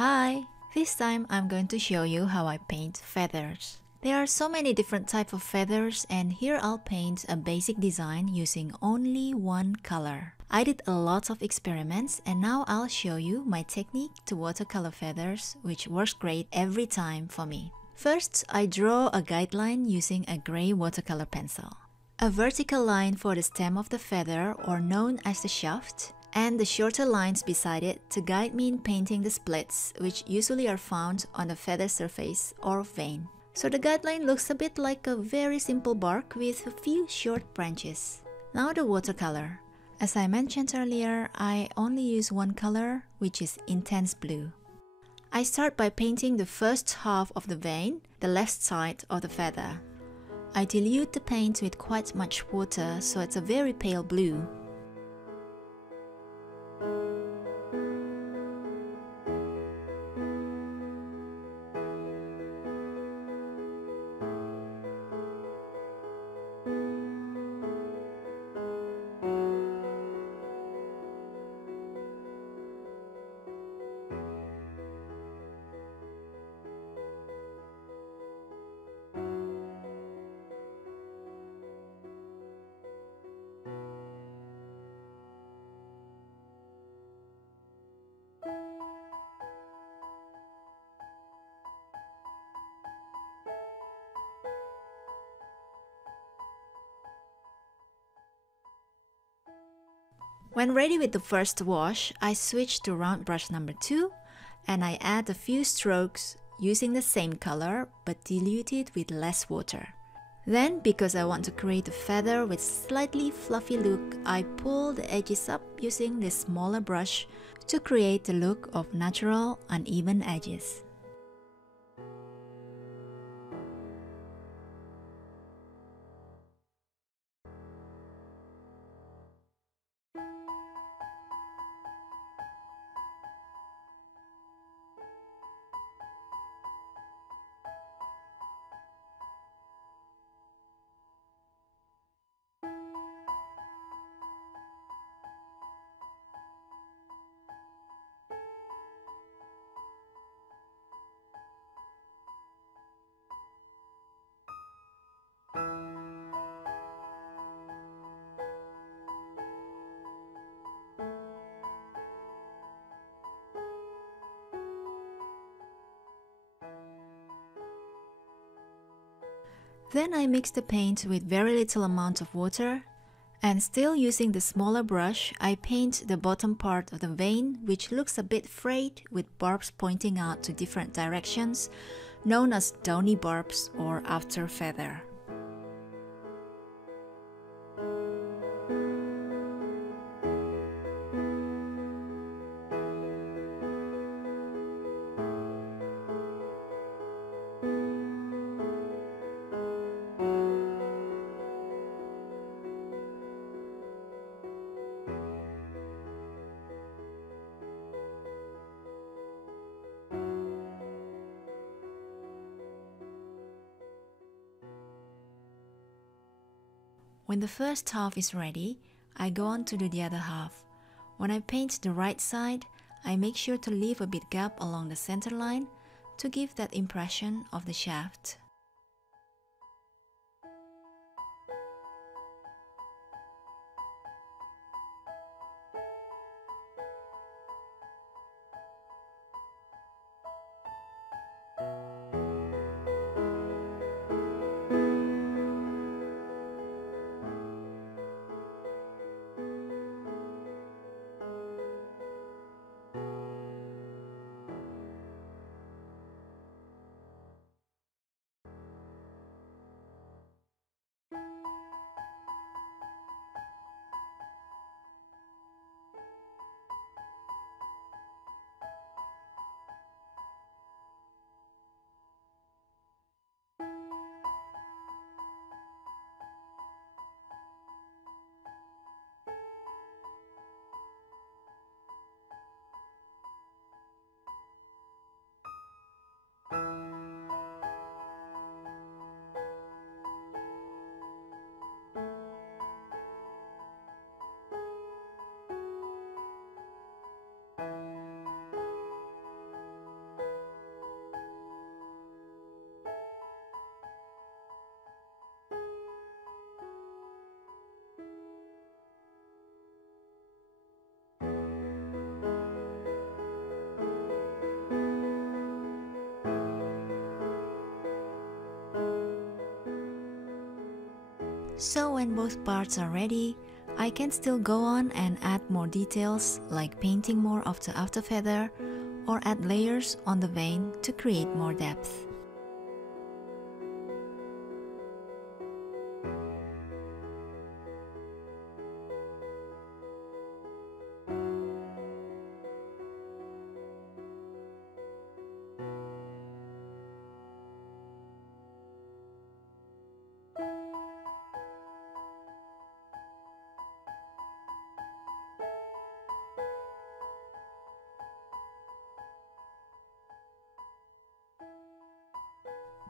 Hi! This time I'm going to show you how I paint feathers. There are so many different types of feathers, and here I'll paint a basic design using only one color. I did a lot of experiments, and now I'll show you my technique to watercolor feathers, which works great every time for me. First, I draw a guideline using a gray watercolor pencil. A vertical line for the stem of the feather, or known as the shaft, and the shorter lines beside it to guide me in painting the splits, which usually are found on the feather surface or vein. So the guideline looks a bit like a very simple bark with a few short branches. Now the watercolor. As I mentioned earlier, I only use one color, which is intense blue. I start by painting the first half of the vein, the left side of the feather. I dilute the paint with quite much water, so it's a very pale blue. When ready with the first wash, I switch to round brush number 2 and I add a few strokes using the same color but diluted with less water. Then, because I want to create a feather with slightly fluffy look, I pull the edges up using this smaller brush to create the look of natural uneven edges. Then I mix the paint with very little amount of water, and still using the smaller brush, I paint the bottom part of the vein, which looks a bit frayed with barbs pointing out to different directions, known as downy barbs or after feather. When the first half is ready, I go on to do the other half. When I paint the right side, I make sure to leave a bit gap along the center line to give that impression of the shaft. So when both parts are ready, I can still go on and add more details like painting more of the outer feather or add layers on the vein to create more depth.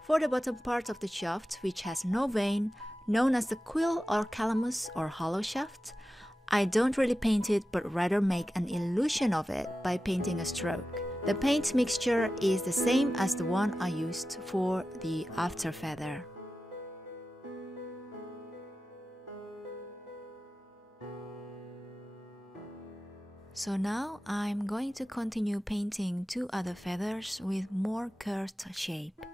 For the bottom part of the shaft, which has no vein, known as the quill or calamus or hollow shaft, I don't really paint it but rather make an illusion of it by painting a stroke. The paint mixture is the same as the one I used for the after feather. So now I'm going to continue painting two other feathers with more curved shape.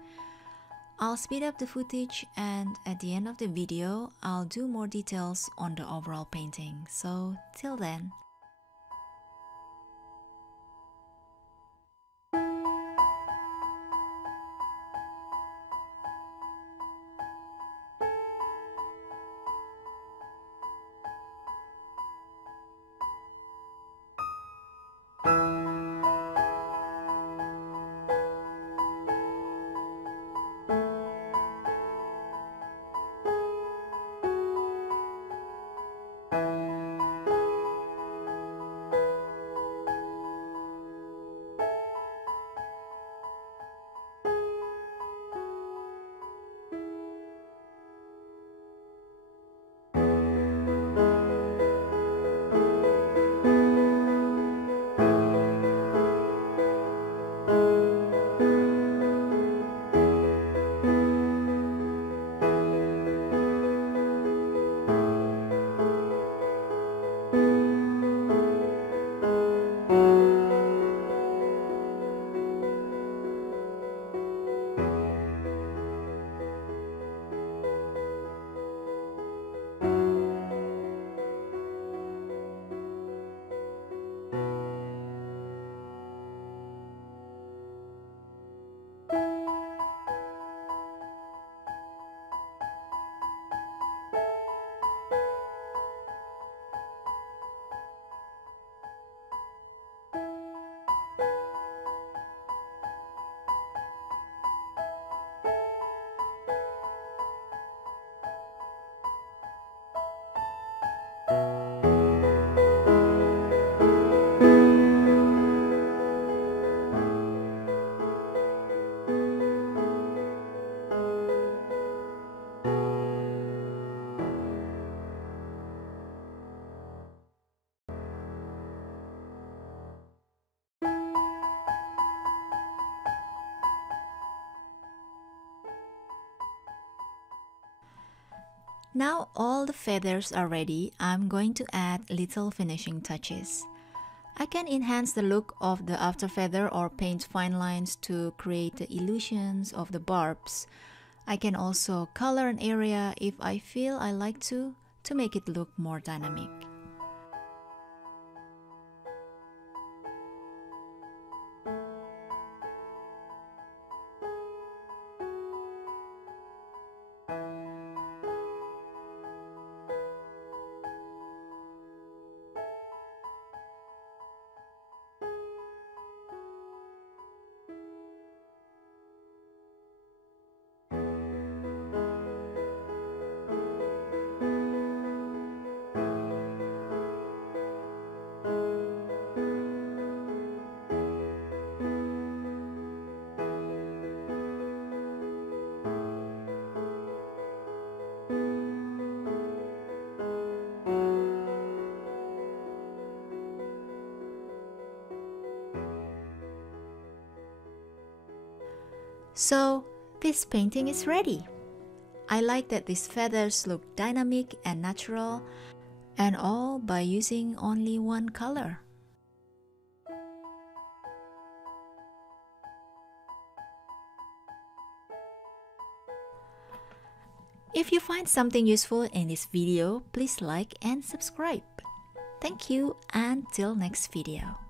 I'll speed up the footage and at the end of the video, I'll do more details on the overall painting. So till then. Now all the feathers are ready, I'm going to add little finishing touches. I can enhance the look of the after feather or paint fine lines to create the illusions of the barbs. I can also color an area if I feel I like to make it look more dynamic. So this painting is ready. I like that these feathers look dynamic and natural, and all by using only one color. If you find something useful in this video, please like and subscribe. Thank you, until next video.